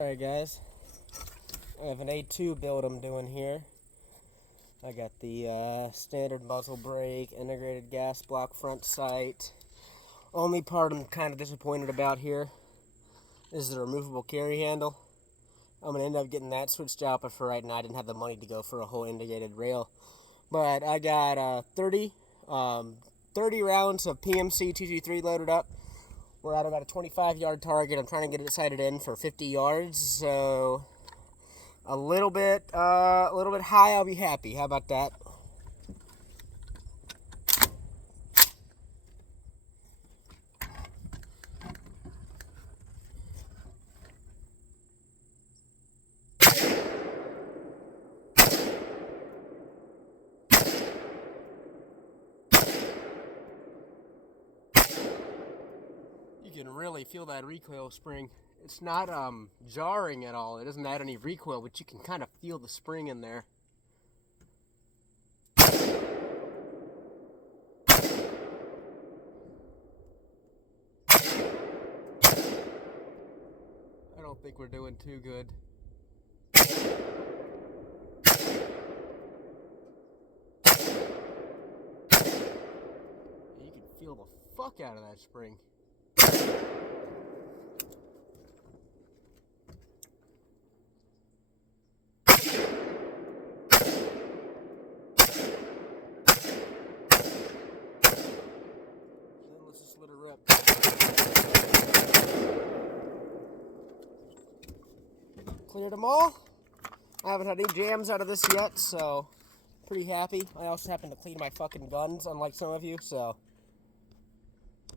Alright guys, I have an A2 build I'm doing here. I got the standard muzzle brake, integrated gas block front sight. Only part I'm kind of disappointed about here is the removable carry handle. I'm going to end up getting that switched out, but for right now I didn't have the money to go for a whole integrated rail. But I got 30 rounds of PMC 223 loaded up. We're at about a 25-yard target. I'm trying to get it sighted in for 50 yards, so a little bit high, I'll be happy. How about that? You can really feel that recoil spring. It's not jarring at all. It doesn't add any recoil, but you can kind of feel the spring in there. I don't think we're doing too good. You can feel the fuck out of that spring. Then let's just let it rip. Cleared them all. I haven't had any jams out of this yet, so pretty happy. I also happen to clean my fucking guns, unlike some of you, so